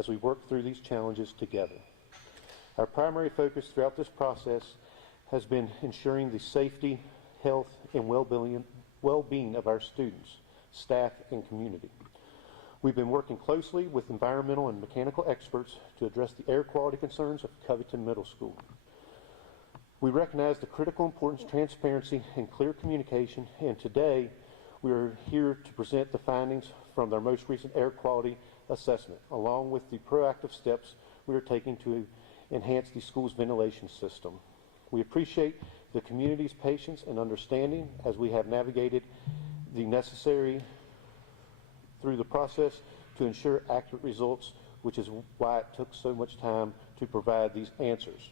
as we work through these challenges together. Our primary focus throughout this process has been ensuring the safety, health, and well-being of our students, staff, and community. We've been working closely with environmental and mechanical experts to address the air quality concerns of Covington Middle School. We recognize the critical importance of transparency and clear communication, and today we are here to present the findings from their most recent air quality assessment, along with the proactive steps we are taking to enhance the school's ventilation system. We appreciate the community's patience and understanding as we have navigated the necessary through the process to ensure accurate results, which is why it took so much time to provide these answers.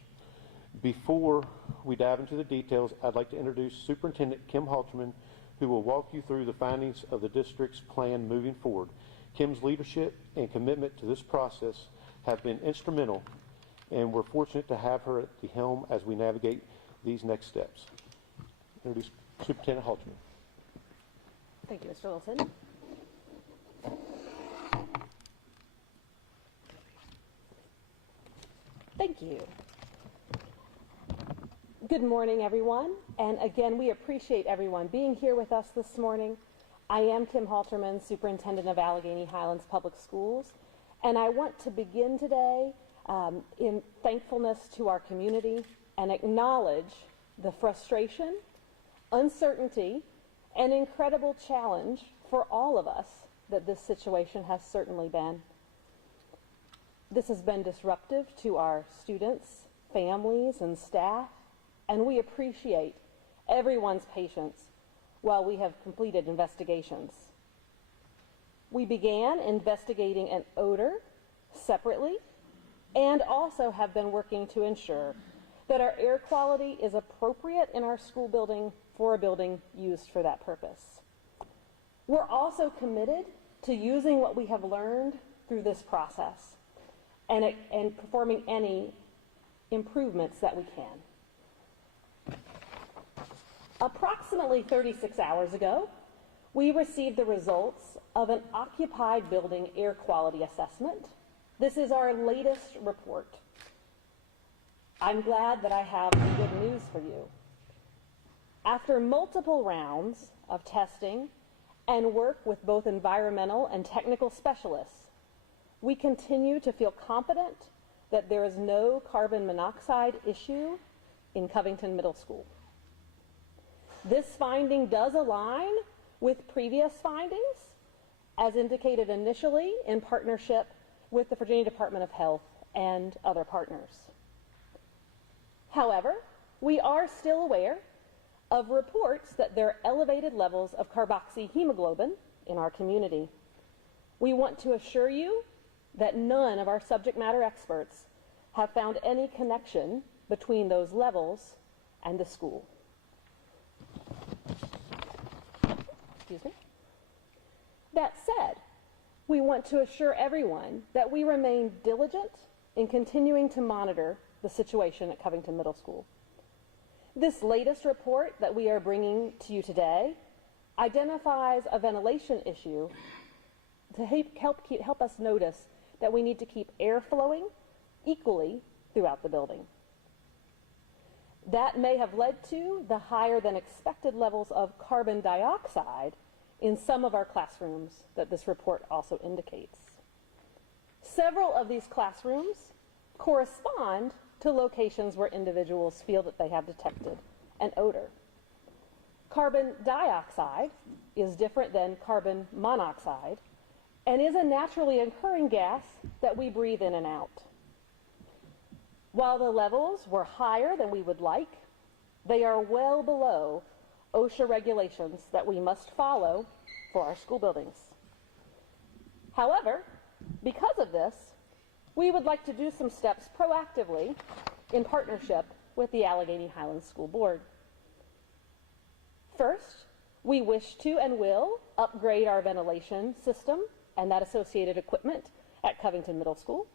Before we dive into the details, I'd like to introduce Superintendent Kim Halterman, who will walk you through the findings of the district's plan moving forward. Kim's leadership and commitment to this process have been instrumental, and we're fortunate to have her at the helm as we navigate these next steps. Introduce Superintendent Halterman. Thank you, Mr. Wilson. Thank you. Good morning, everyone. And again, we appreciate everyone being here with us this morning. I am Kim Halterman, Superintendent of Alleghany Highlands Public Schools, and I want to begin today in thankfulness to our community and acknowledge the frustration, uncertainty, and incredible challenge for all of us that this situation has certainly been. This has been disruptive to our students, families, and staff, and we appreciate everyone's patience while we have completed investigations. We began investigating an odor separately and also have been working to ensure that our air quality is appropriate in our school building for a building used for that purpose. We're also committed to using what we have learned through this process and performing any improvements that we can. Approximately 36 hours ago, we received the results of an occupied building air quality assessment. This is our latest report. I'm glad that I have good news for you. After multiple rounds of testing and work with both environmental and technical specialists, we continue to feel confident that there is no carbon monoxide issue in Covington Middle School. This finding does align with previous findings, as indicated initially in partnership with the Virginia Department of Health and other partners. However, we are still aware of reports that there are elevated levels of carboxyhemoglobin in our community. We want to assure you that none of our subject matter experts have found any connection between those levels and the school. Excuse me. That said, we want to assure everyone that we remain diligent in continuing to monitor the situation at Covington Middle School. This latest report that we are bringing to you today identifies a ventilation issue to help us notice that we need to keep air flowing equally throughout the building. That may have led to the higher than expected levels of carbon dioxide in some of our classrooms that this report also indicates. Several of these classrooms correspond to locations where individuals feel that they have detected an odor. Carbon dioxide is different than carbon monoxide and is a naturally occurring gas that we breathe in and out. While the levels were higher than we would like, they are well below OSHA regulations that we must follow for our school buildings. However, because of this, we would like to do some steps proactively in partnership with the Alleghany Highlands School Board. First, we wish to and will upgrade our ventilation system and that associated equipment at Covington Middle School.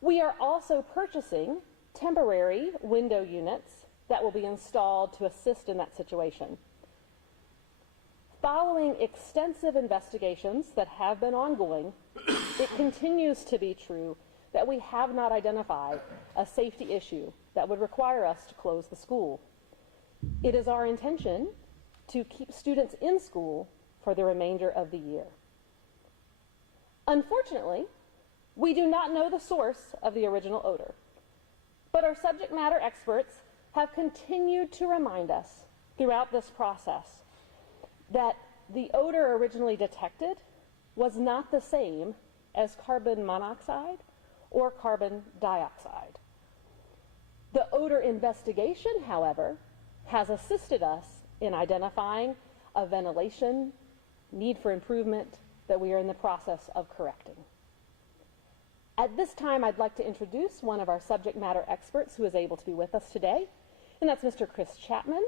We are also purchasing temporary window units that will be installed to assist in that situation. Following extensive investigations that have been ongoing, it continues to be true that we have not identified a safety issue that would require us to close the school. It is our intention to keep students in school for the remainder of the year. Unfortunately, we do not know the source of the original odor, but our subject matter experts have continued to remind us throughout this process that the odor originally detected was not the same as carbon monoxide or carbon dioxide. The odor investigation, however, has assisted us in identifying a ventilation need for improvement that we are in the process of correcting. At this time, I'd like to introduce one of our subject matter experts who is able to be with us today, and that's Mr. Chris Chapman.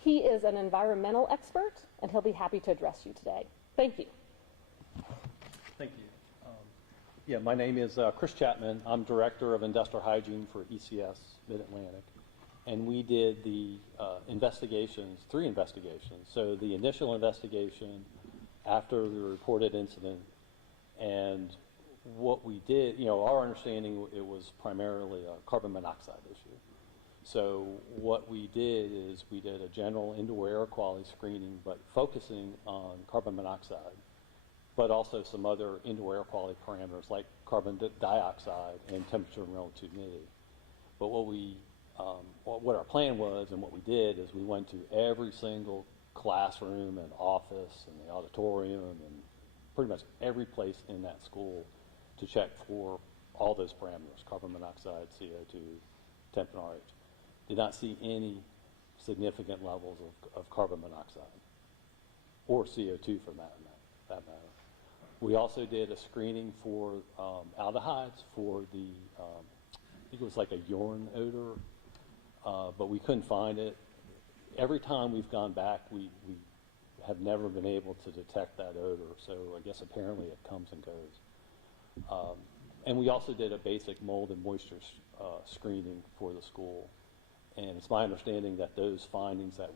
He is an environmental expert, and he'll be happy to address you today. Thank you. Thank you. My name is Chris Chapman. I'm Director of Industrial Hygiene for ECS Mid-Atlantic. And we did the investigations, 3 investigations. So the initial investigation after the reported incident, and what we did, our understanding, it was primarily a carbon monoxide issue. So what we did is we did a general indoor air quality screening, but focusing on carbon monoxide, but also some other indoor air quality parameters like carbon dioxide and temperature and relative humidity. But what our plan was and what we did is we went to every single classroom and office and the auditorium and pretty much every place in that school to check for all those parameters, carbon monoxide, CO2, temp and RH. Did not see any significant levels of carbon monoxide or CO2 for that matter. We also did a screening for aldehydes for the, I think it was like a urine odor, but we couldn't find it. Every time we've gone back, we have never been able to detect that odor, so I guess apparently it comes and goes. And we also did a basic mold and moisture screening for the school. And it's my understanding that those findings that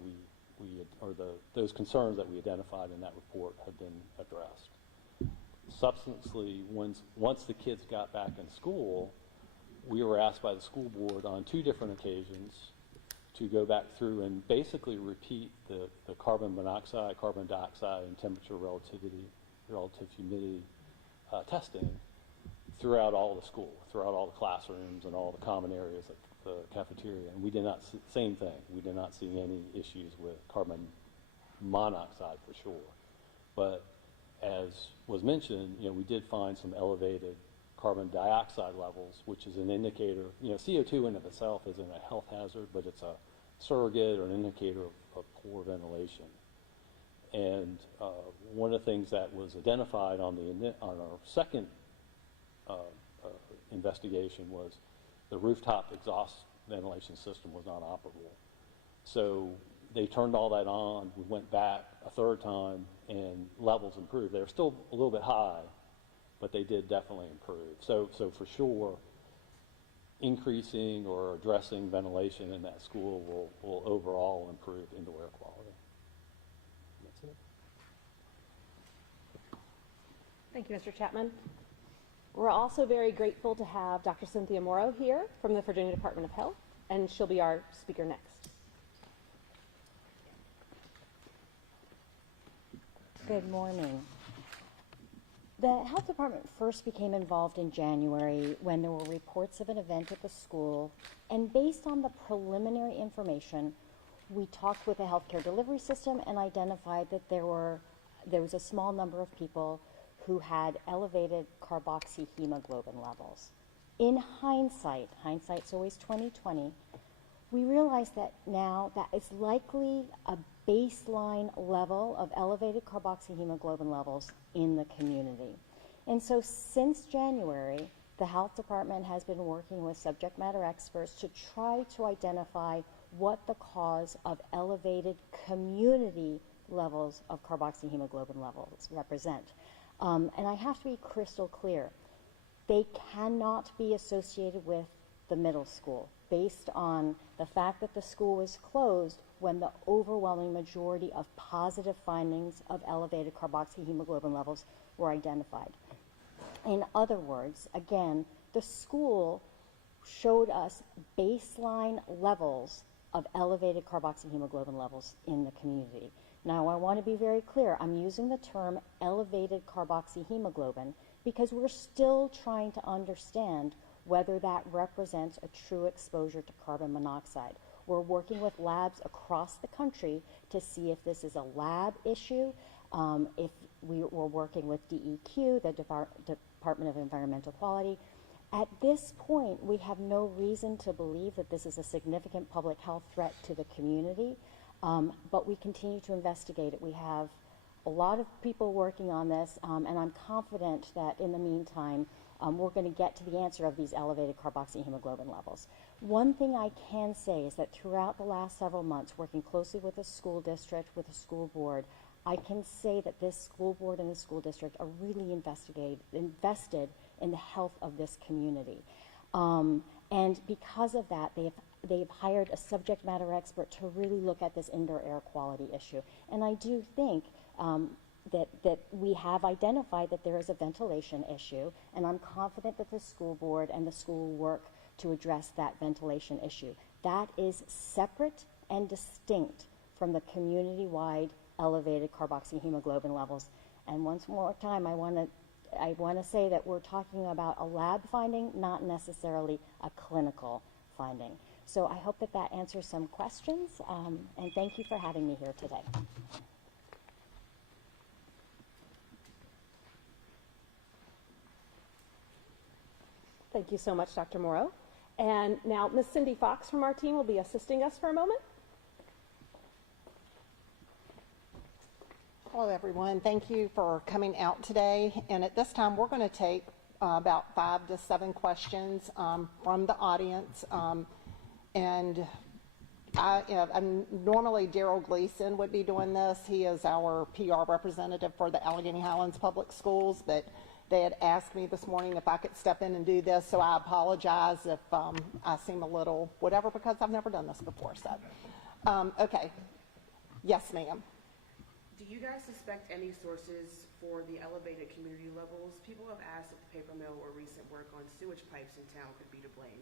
those concerns that we identified in that report have been addressed. Subsequently, once the kids got back in school, we were asked by the school board on 2 different occasions to go back through and basically repeat the carbon monoxide, carbon dioxide, and temperature relative humidity testing throughout all the school, throughout all the classrooms and all the common areas like the cafeteria. And we did not see, same thing, we did not see any issues with carbon monoxide for sure. But as was mentioned, we did find some elevated carbon dioxide levels, which is an indicator. CO2 in of itself isn't a health hazard, but it's a surrogate or an indicator of poor ventilation. And one of the things that was identified on our second investigation was the rooftop exhaust ventilation system was not operable. So they turned all that on. We went back a 3rd time, and levels improved. They were still a little bit high, but they did definitely improve. So for sure, increasing or addressing ventilation in that school will overall improve indoor air quality. That's it. Thank you, Mr. Chapman. We're also very grateful to have Dr. Cynthia Morrow here from the Virginia Department of Health, and she'll be our speaker next. Good morning. The health department first became involved in January when there were reports of an event at the school, and based on the preliminary information, we talked with the healthcare delivery system and identified that there was a small number of people who had elevated carboxyhemoglobin levels. In hindsight's always 20/20, we realized that now that is likely a baseline level of elevated carboxyhemoglobin levels in the community. And so since January, the health department has been working with subject matter experts to try to identify what the cause of elevated community levels of carboxyhemoglobin levels represent. And I have to be crystal clear. They cannot be associated with the middle school based on the fact that the school was closed when the overwhelming majority of positive findings of elevated carboxyhemoglobin levels were identified. In other words, again, the school showed us baseline levels of elevated carboxyhemoglobin levels in the community. Now, I want to be very clear. I'm using the term elevated carboxyhemoglobin because we're still trying to understand whether that represents a true exposure to carbon monoxide. We're working with labs across the country to see if this is a lab issue, if we're working with DEQ, the Department of Environmental Quality. At this point, we have no reason to believe that this is a significant public health threat to the community, but we continue to investigate it. We have a lot of people working on this, and I'm confident that in the meantime, we're going to get to the answer of these elevated carboxyhemoglobin levels. One thing I can say is that throughout the last several months, working closely with the school district, with the school board, I can say that this school board and the school district are really invested in the health of this community. And because of that, they've hired a subject matter expert to really look at this indoor air quality issue. And I do think that we have identified that there is a ventilation issue, and I'm confident that the school board and the school will work to address that ventilation issue. That is separate and distinct from the community-wide elevated carboxyhemoglobin levels. And once more time, I want to say that we're talking about a lab finding, not necessarily a clinical finding. So I hope that that answers some questions, and thank you for having me here today. Thank you so much, Dr. Morrow. And now Ms. Cindy Fox from our team will be assisting us for a moment. Hello, everyone. Thank you for coming out today. And at this time, we're going to take about 5 to 7 questions from the audience. Normally Daryl Gleason would be doing this. He is our PR representative for the Alleghany Highlands Public Schools, but they had asked me this morning if I could step in and do this, so I apologize if I seem a little whatever, because I've never done this before. So, okay. Yes, ma'am. Do you guys suspect any sources for the elevated community levels? People have asked if the paper mill or recent work on sewage pipes in town could be to blame.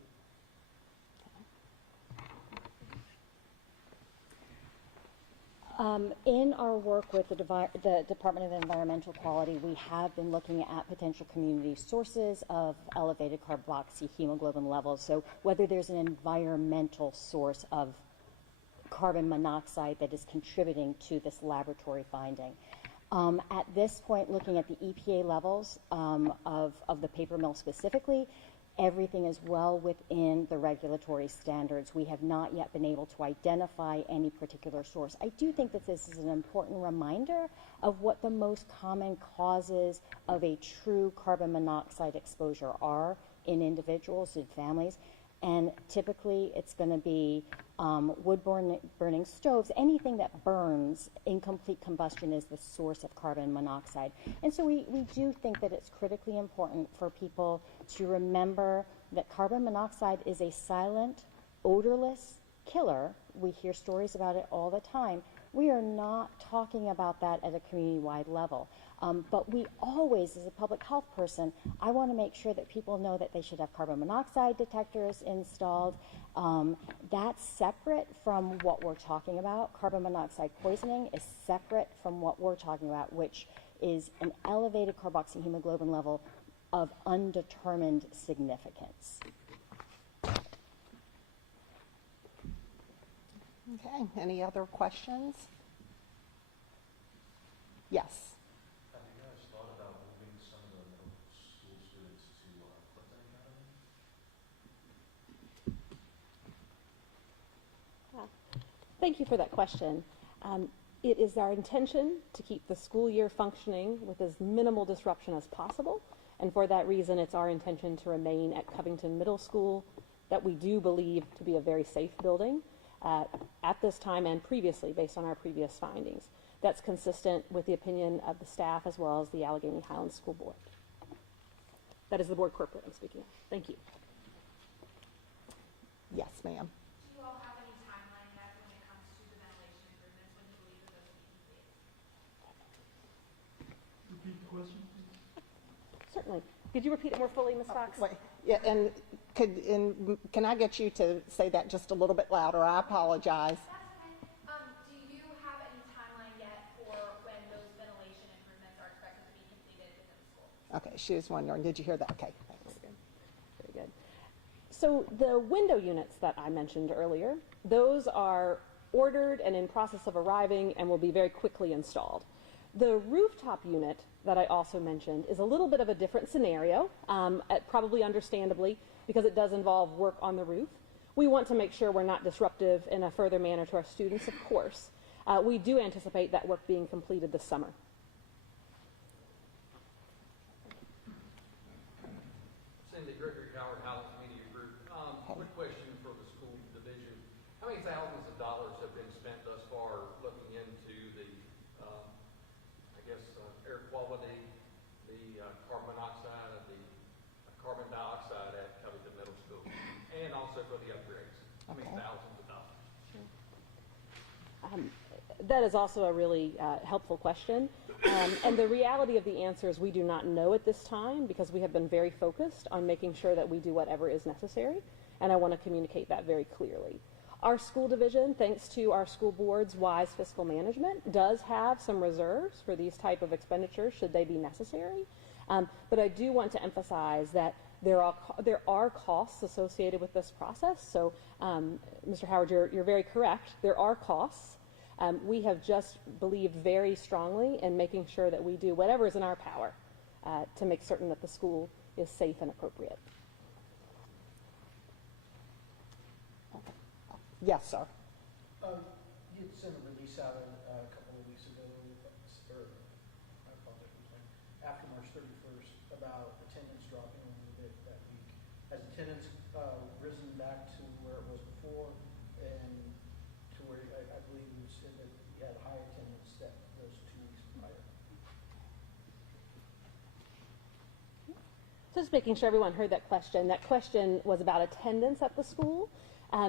In our work with the Department of Environmental Quality, we have been looking at potential community sources of elevated carboxyhemoglobin levels. So whether there's an environmental source of carbon monoxide that is contributing to this laboratory finding. At this point, looking at the EPA levels of the paper mill specifically, everything is well within the regulatory standards. We have not yet been able to identify any particular source. I do think that this is an important reminder of what the most common causes of a true carbon monoxide exposure are in individuals and families. And typically it's going to be wood burning stoves. Anything that burns, incomplete combustion is the source of carbon monoxide. And so we do think that it's critically important for people to remember that carbon monoxide is a silent, odorless killer. We hear stories about it all the time. We are not talking about that at a community-wide level. But we always, as a public health person, I want to make sure that people know that they should have carbon monoxide detectors installed. That's separate from what we're talking about. Carbon monoxide poisoning is separate from what we're talking about, which is an elevated carboxyhemoglobin level of undetermined significance. Okay. Any other questions? Yes. Have you guys thought about moving some of the middle school students to Covington Academy? Thank you for that question. It is our intention to keep the school year functioning with as minimal disruption as possible, and for that reason it's our intention to remain at Covington Middle School, that we do believe to be a very safe building at this time and previously based on our previous findings. That's consistent with the opinion of the staff as well as the Alleghany Highlands School Board. That is the board corporate I'm speaking of. Thank you. Yes, ma'am. Do you all have any timeline yet when it comes to the ventilation improvements? When do you believe that those will be complete? Repeat the question, please. Certainly. Could you repeat it more fully, Ms. Fox? Wait, yeah, and can I get you to say that just a little bit louder? I apologize. That's fine. Do you have any timeline yet for when those ventilation improvements are expected to be completed within the school? Okay, she was wondering, did you hear that? Okay, thanks. Very good. So the window units that I mentioned earlier, those are ordered and in process of arriving and will be very quickly installed. The rooftop unit that I also mentioned is a little bit of a different scenario, probably understandably, because it does involve work on the roof. We want to make sure we're not disruptive in a further manner to our students, of course. We do anticipate that work being completed this summer. Cindy Gregory, Howard Highlands Media Group. Quick question for the school division. How many thousands of dollars have been spent thus far looking into the, air quality, the carbon monoxide, the carbon dioxide at Covington Middle School, and also for the upgrades? How many thousands of dollars? That is also a really helpful question. And the reality of the answer is we do not know at this time because we have been very focused on making sure that we do whatever is necessary, and I want to communicate that very clearly. Our school division, thanks to our school board's wise fiscal management, does have some reserves for these type of expenditures should they be necessary. But I do want to emphasize that there are costs associated with this process. So, Mr. Howard, you're very correct. There are costs. We have just believed very strongly in making sure that we do whatever is in our power to make certain that the school is safe and appropriate. Yes, sir. You had sent a release out a couple of weeks ago, or I apologize, after March 31st, about attendance dropping a little bit that week. Has attendance risen back to where it was before, and to where I believe you said that you had high attendance that those 2 weeks prior? So just making sure everyone heard that question. That question was about attendance at the school.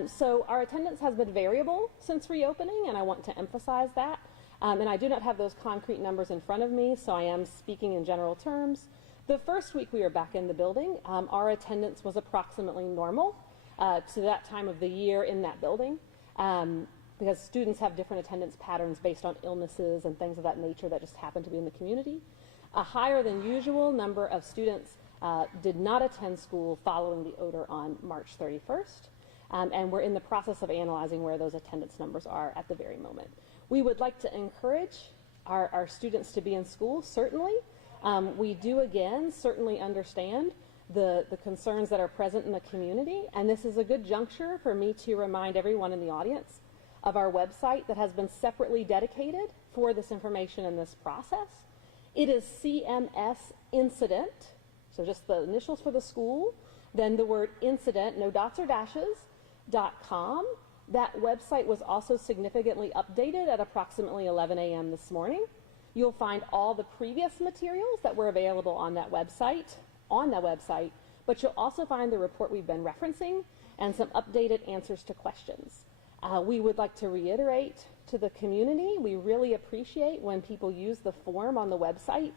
So our attendance has been variable since reopening, and I want to emphasize that. And I do not have those concrete numbers in front of me, so I am speaking in general terms. The first week we were back in the building, our attendance was approximately normal to that time of the year in that building, because students have different attendance patterns based on illnesses and things of that nature that just happen to be in the community. A higher than usual number of students did not attend school following the odor on March 31st. And we're in the process of analyzing where those attendance numbers are at the very moment. We would like to encourage our students to be in school, certainly. We do, again, certainly understand the concerns that are present in the community, and this is a good juncture for me to remind everyone in the audience of our website that has been separately dedicated for this information and this process. It is CMS Incident, so just the initials for the school, then the word incident, no dots or dashes, .com. That website was also significantly updated at approximately 11 a.m. this morning. You'll find all the previous materials that were available on that website, but you'll also find the report we've been referencing and some updated answers to questions. We would like to reiterate to the community, we really appreciate when people use the form on the website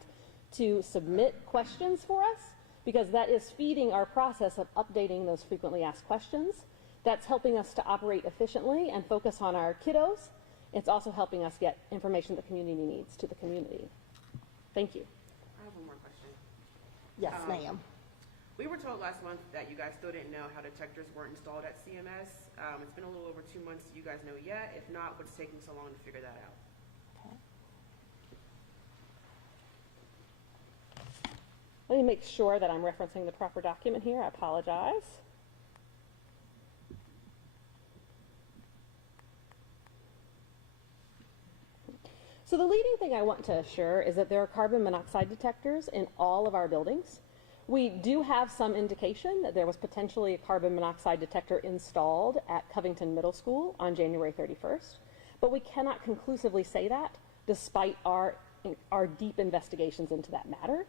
to submit questions for us, because that is feeding our process of updating those frequently asked questions. That's helping us to operate efficiently and focus on our kiddos. It's also helping us get information the community needs to the community. Thank you. I have one more question. Yes, ma'am. We were told last month that you guys still didn't know how detectors weren't installed at CMS. It's been a little over 2 months. Do you guys know yet? If not, what's taking so long to figure that out? Let me make sure that I'm referencing the proper document here. I apologize. So the leading thing I want to assure is that there are carbon monoxide detectors in all of our buildings. We do have some indication that there was potentially a carbon monoxide detector installed at Covington Middle School on January 31st, but we cannot conclusively say that despite our deep investigations into that matter.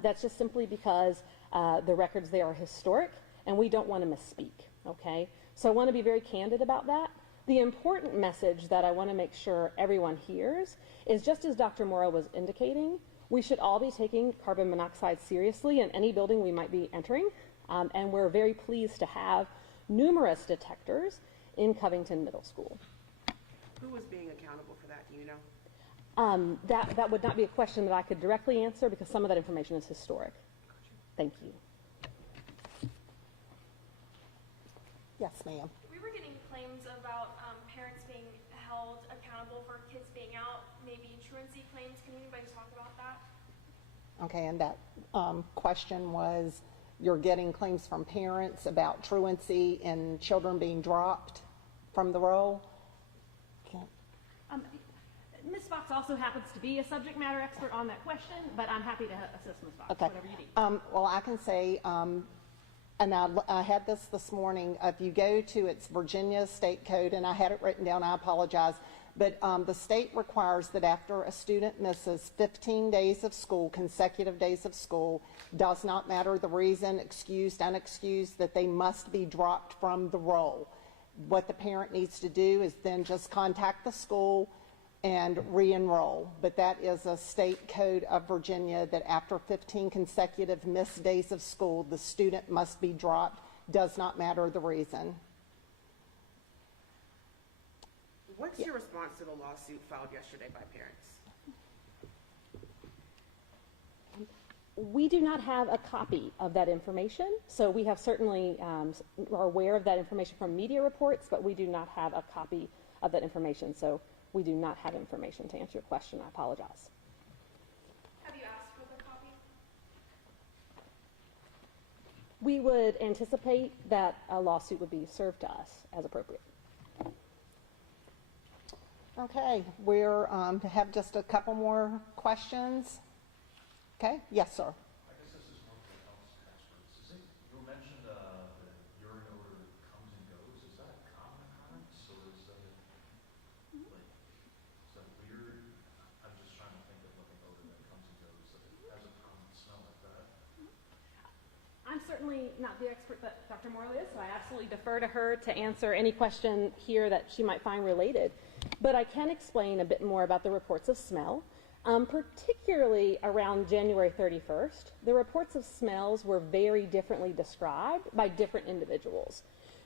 That's just simply because the records there are historic and we don't want to misspeak, okay? So I want to be very candid about that. The important message that I want to make sure everyone hears is, just as Dr. Morrow was indicating, We should all be taking carbon monoxide seriously in any building we might be entering, and we're very pleased to have numerous detectors in Covington Middle School. Who is being accountable for that, do you know? That would not be a question that I could directly answer because some of that information is historic. Thank you. Yes, ma'am. We were getting claims about parents being held accountable for kids being out, maybe truancy claims. Can anybody talk about that? Okay, and that question was, you're getting claims from parents about truancy and children being dropped from the roll? Okay. Ms. Fox also happens to be a subject matter expert on that question, but I'm happy to assist Ms. Fox, Okay. whatever you need. Well, I can say, and I had this morning, if you go to its Virginia state code, and I had it written down, I apologize, but the state requires that after a student misses 15 days of school, consecutive days of school, does not matter the reason, excused, unexcused, that they must be dropped from the roll. What the parent needs to do is then just contact the school and re-enroll. But that is a state code of Virginia that after 15 consecutive missed days of school, the student must be dropped, does not matter the reason. What's your response to the lawsuit filed yesterday by parents? We do not have a copy of that information, so we have certainly are aware of that information from media reports, but we do not have a copy of that information. So we do not have information to answer your question. I apologize. Have you asked for the copy? We would anticipate that a lawsuit would be served to us as appropriate. Okay, we're to have just a couple more questions. Okay, yes, sir. I guess this is more for the health experts. You mentioned the urine odor comes and goes. Is that common occurrence, or is that weird? I'm just trying to think of an odor that comes and goes that has a common smell like that. I'm certainly not the expert that Dr. Morley is, so I absolutely defer to her to answer any question here that she might find related. But I can explain a bit more about the reports of smell. Particularly around January 31st, the reports of smells were very differently described by different individuals.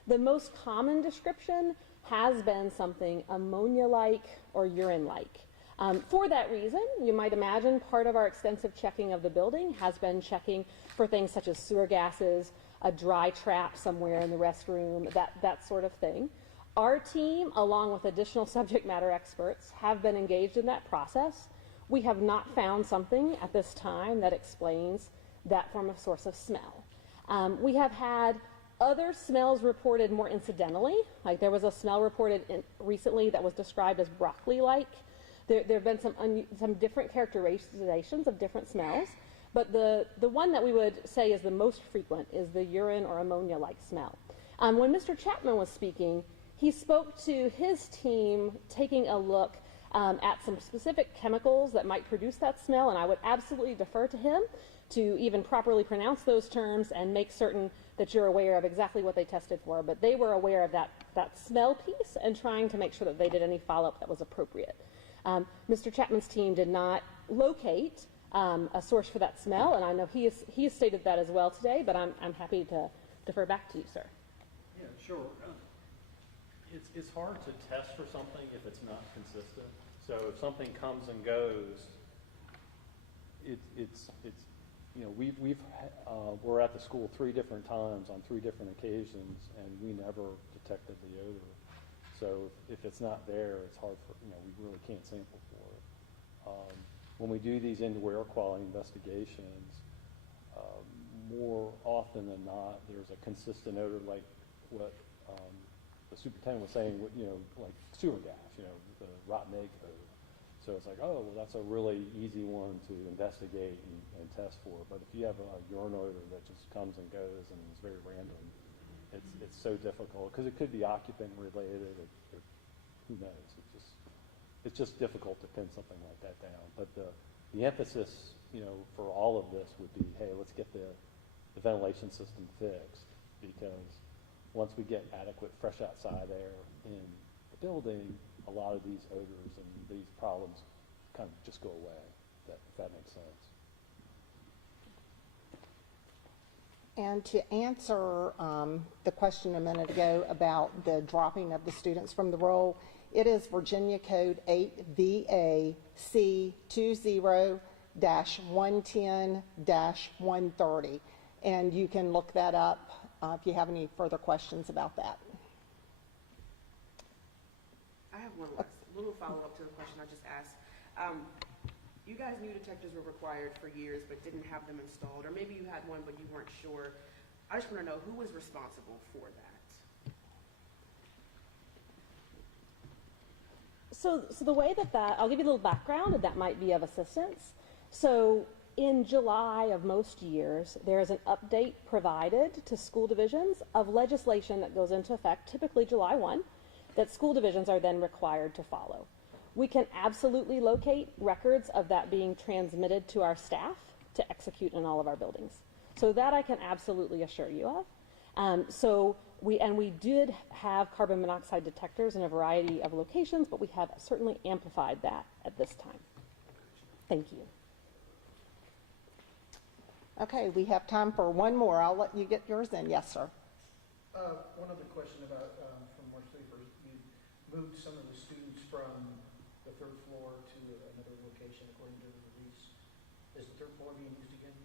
The most common description has been something ammonia-like or urine-like. For that reason, you might imagine part of our extensive checking of the building has been checking for things such as sewer gases, a dry trap somewhere in the restroom, that sort of thing. Our team, along with additional subject matter experts, have been engaged in that process. We have not found something at this time that explains that form of source of smell. We have had other smells reported more incidentally, like there was a smell reported recently that was described as broccoli-like. There have been some different characterizations of different smells, but the one that we would say is the most frequent is the urine or ammonia-like smell. When Mr. Chapman was speaking, he spoke to his team taking a look at some specific chemicals that might produce that smell, and I would absolutely defer to him to even properly pronounce those terms and make certain that you're aware of exactly what they tested for. But they were aware of that smell piece and trying to make sure that they did any follow-up that was appropriate. Mr. Chapman's team did not locate a source for that smell, and I know he has stated that as well today, but I'm happy to defer back to you, sir. Yeah, sure. It's hard to test for something if it's not consistent. So if something comes and goes, we're at the school 3 different times on 3 different occasions, and we never detected the odor. So if it's not there, it's hard for, we really can't sample for it. When we do these indoor air quality investigations, more often than not, there's a consistent odor like what the superintendent was saying, like sewer gas, the rotten egg odor. So it's like, oh, well, that's a really easy one to investigate and test for. But if you have a urine odor that just comes and goes and is very random, it's so difficult because it could be occupant related. Who knows? It's just difficult to pin something like that down. But the emphasis, for all of this would be, hey, let's get the ventilation system fixed, because once we get adequate fresh outside air in the building, a lot of these odors and these problems kind of just go away. if that makes sense. And to answer the question a minute ago about the dropping of the students from the roll, it is Virginia Code 8VAC20-110-130. And you can look that up if you have any further questions about that. I have one last little follow-up to the question I just asked. You guys knew detectors were required for years but didn't have them installed, or maybe you had one but you weren't sure. I just want to know who was responsible for that. So the way that I'll give you a little background, and that might be of assistance. So in July of most years, there is an update provided to school divisions of legislation that goes into effect, typically July 1, that school divisions are then required to follow. We can absolutely locate records of that being transmitted to our staff to execute in all of our buildings. So that I can absolutely assure you of. We did have carbon monoxide detectors in a variety of locations, but we have certainly amplified that at this time. Thank you. Okay, we have time for one more. I'll let you get yours in. Yes, sir. One other question about, from March 31st, you moved some of the students from the third floor to another location according to the release. Is the third floor being used again?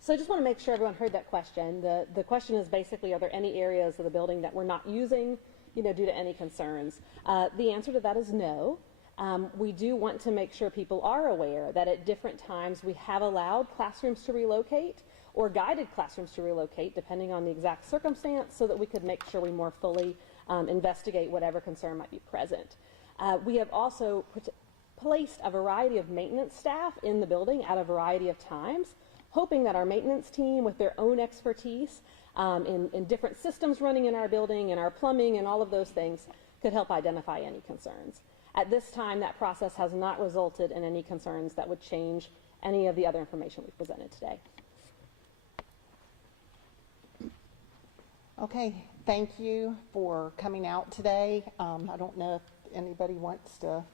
So I just want to make sure everyone heard that question. The question is basically, are there any areas of the building that we're not using, due to any concerns? The answer to that is no. We do want to make sure people are aware that at different times we have allowed classrooms to relocate or guided classrooms to relocate, depending on the exact circumstance, so that we could make sure we more fully investigate whatever concern might be present. We have also placed a variety of maintenance staff in the building at a variety of times, hoping that our maintenance team, with their own expertise in different systems running in our building and our plumbing and all of those things, could help identify any concerns. At this time, that process has not resulted in any concerns that would change any of the other information we've presented today. Okay, thank you for coming out today. I don't know if anybody wants to,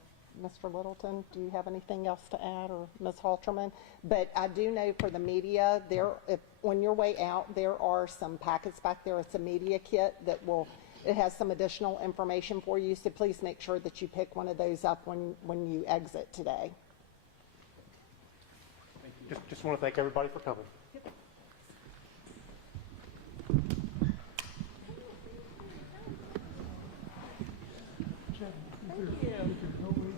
Mr. Littleton, do you have anything else to add, or Ms. Halterman? But I do know for the media, on your way out, there are some packets back there. It's a media kit that it has some additional information for you, so please make sure that you pick one of those up when you exit today. Just want to thank everybody for coming. Thank you.